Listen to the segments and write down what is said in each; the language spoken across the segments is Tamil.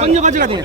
கொஞ்சம் கொஞ்சம் காத்தீங்க அப்படியே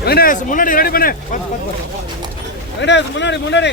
வெங்கடேஷ் முன்னாடி ரெடி பண்ணு வெங்கடேஷ் முன்னாடி முன்னாடி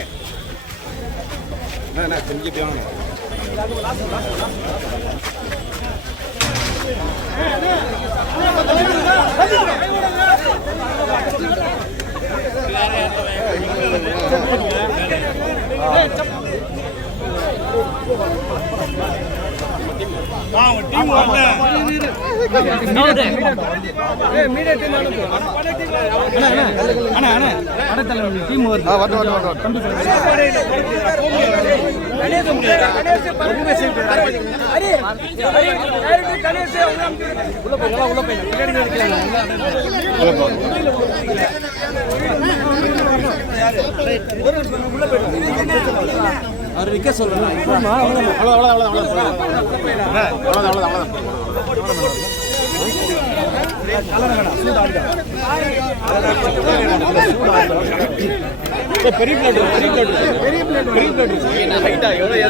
உள்ள அடத்தலைவர் டீம் வருது ஆ, வரட்டும், வரட்டும், வரட்டும். அவர் விற்க சொல்றேன் பெரிய பிளேட் பெரிய பிளேட் பெரிய பிளேட் பெரிய பிளேட் ஹைட்டா எவ்வளவு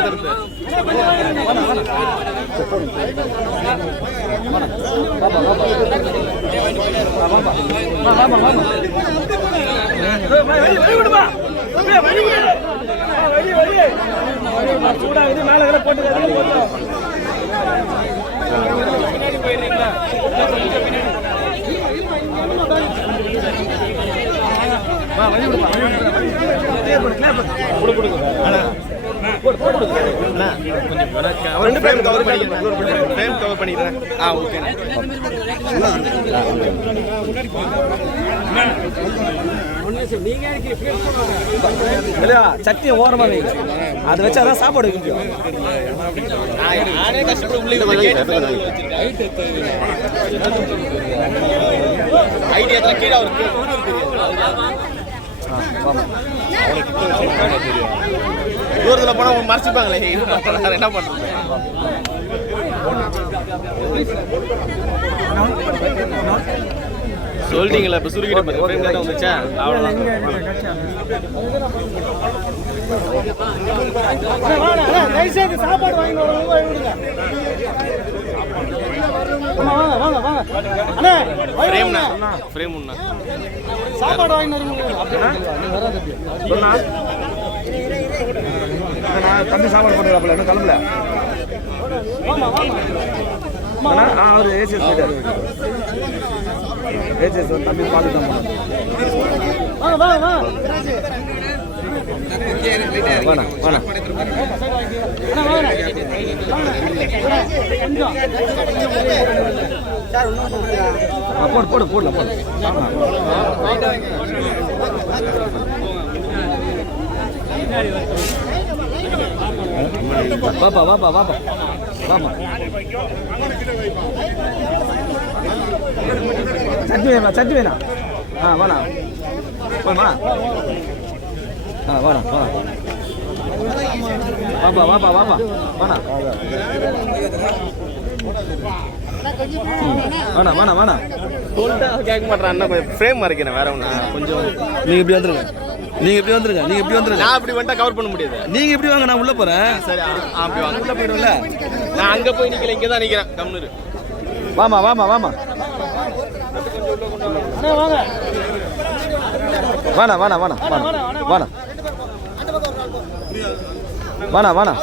ஃப்ரேம் கவர் பண்ணிக்கிறேன் ஃப்ரேம் கவர் பண்ணிக்கிறேன் ஆ ஓகே இல்லையா சட்டியை ஓரமா வைங்க அதை வச்சு அதான் சாப்பாடு வைக்க முடியும் ஐடியா கீழே அவருக்கு தெரியும் தூரத்தில் போனால் மறைச்சிப்பாங்களே என்ன பண்ணுறது சொல்லிட்டீங்களா இப்போ சுருக்கிட்டு தானே வந்துச்சா அவ்வளோதான் சாப்பாடு வாங்கி விடுங்க வாங்க வாங்க வாங்க அண்ணா ஃப்ரேம்ண்ணா ஃப்ரேம் ஒன்றா சாப்பாடு வாங்கி வருங்க தம்பி சாப்பாடு போட்டுக்கிறாப்புல இன்னும் கிளம்பல ஆ அவர் ஏசிஎஸ் போயிட்டாரு. ஏசிஎஸ் தம்பி பார்த்து தான் வேணாம் வேணாம் போடு போடு போடல போடு. வாப்பா வாப்பா வாப்பா. வாப்பா. சட்னி வேணா சட்னி வேணா? ஆ வேணாம் போமா ஆ வேணாம் வேணாம் வாப்பா வாப்பா வாப்பா. வேணாம் வேணாம் வேணாம் சொல்லிட்டு கேட்க மாட்டேன் அண்ணா கொஞ்சம் ஃப்ரேம் மறைக்கிறேன் வேற ஒன்று கொஞ்சம் நீங்கள் இப்படி வந்துருங்க. நீங்க இப்படி வந்துருங்க நீங்க இப்படி வந்துருங்க. நான் அப்படி வந்துட்டா கவர் பண்ண முடியாது. நீங்க இப்படி வாங்க நான் உள்ள போறேன். சரி அப்படி வாங்க. உள்ள போயிடும்ல நான் அங்க போய் நிக்கல இங்க தான் நிக்கிறேன் கம்னு வாமா வாமா வாமா. வாணா வாணா வாணா வாணா வாணா வாணா வாணா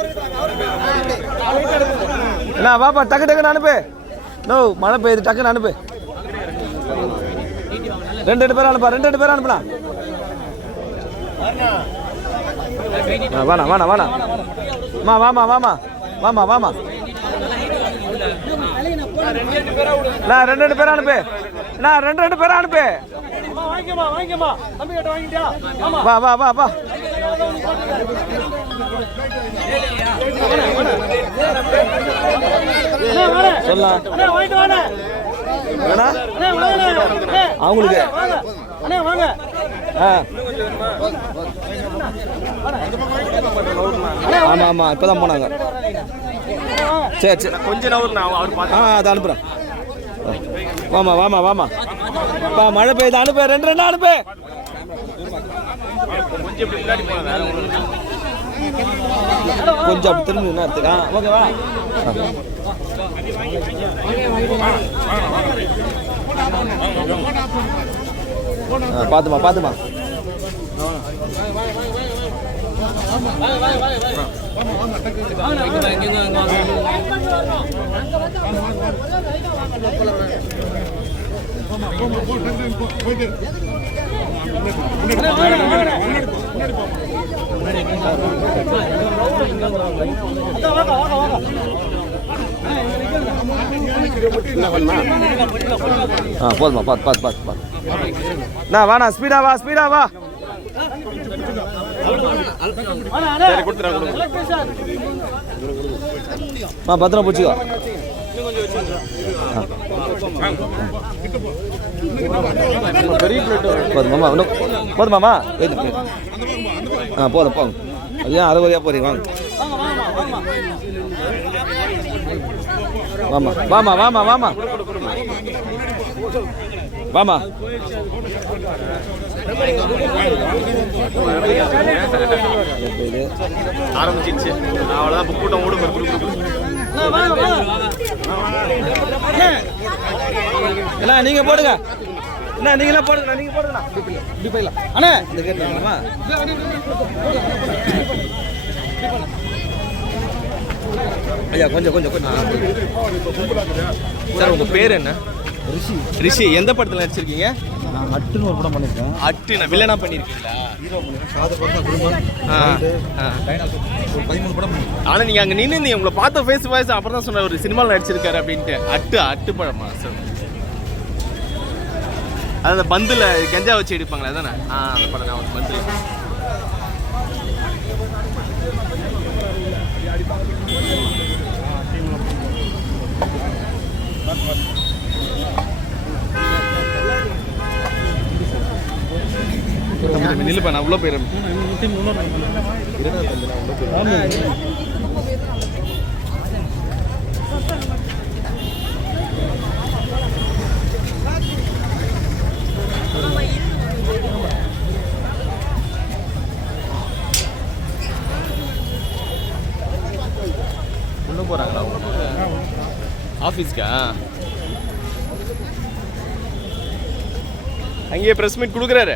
என்ன வாப்பா டக்கு டக்குன்னு அனுப்பு. நோ மழை பெய்யுது டக்குன்னு அனுப்பு. ரெண்டு ரெண்டு பேரும் அனுப்பா ரெண்டு ரெண்டு பேரும் அனுப்பலாம். ஆ, வாணா வாணா வாணா மா வாமா வாமா வாமா வாமா நான் ரெண்டு ரெண்டு பேரும் அனுப்பு. நான் ரெண்டு ரெண்டு பேரும் அனுப்பு. வா வா வா வா. சொல்லலாம். அவங்களுக்கு? ஆ. ஆமாம் ஆமாம் இப்போ தான் போனாங்க. சரி சரி. கொஞ்சம் ஆ அதை அனுப்புகிறேன் வாமா வாமா வாமா. பா மழை பெய்யுது அனுப்பு ரெண்டு ரெண்டு அனுப்பு. கொஞ்சம் திரும்பி என்ன எடுத்துக்கான் ஆ ஓகேவா ஆ பார்த்துமா போயிட்டு ஆ போதுமா பார்த்து பார்த்து பார்த்து பார்த்து நான் வாண்ணா ஸ்பீடா வா ஸ்பீடா வா. ஆ பத்திரம் பிடிச்சிக்கோ. போதுமாம்மா இன்னும் போதுமாம்மா வெயிட் ஆ போதும் போதும். அது ஏன் அறுபதியாக போறீங்க வாங்க. வாமா வாமா வாமா வாமா. வாமா. இது ஆரம்பிச்சிருச்சு அவ்வளோதான் இப்போ கூட்டம் ஓடும். அண்ணா நீங்க போடுங்க. அண்ணா நீங்களே போடுங்க நீங்க போடுங்க இப்படி போயிடலாம். அண்ணா இந்த கேட்டு வாங்கலாமா? ஐயா கொஞ்சம் கொஞ்சம் கொஞ்சம். சார் உங்க பேர் என்ன? ரிஷி. ரிஷி எந்த படத்துல நடிச்சிருக்கீங்க? நான் அட்டுன்னு ஒரு படம் பண்ணியிருக்கேன் அட்டு நான் வில்லனா பண்ணிருக்கீங்களா? ஆ, ஆ. பதிமூணு படம் ஆனா நீங்க அங்க நின்னு நீ உங்களை பார்த்த ஃபேஸ் வாய்ஸ் அப்புறம் தான் சொன்ன ஒரு சினிமாவில் நடிச்சிருக்காரு அப்படின்ட்டு. அட்டு அட்டு பழமா சார்? அது அந்த பந்துல கஞ்சா வச்சு எடுப்பாங்களே அதானே? ஆ அந்த படம் நான் பந்து நில்லுப்பா நான் உள்ள போயிடுறேன். உள்ள போறாங்களா ஆஃபீஸ்க்கா அங்கேயே ப்ரெஸ் மீட் கொடுக்குறாரு.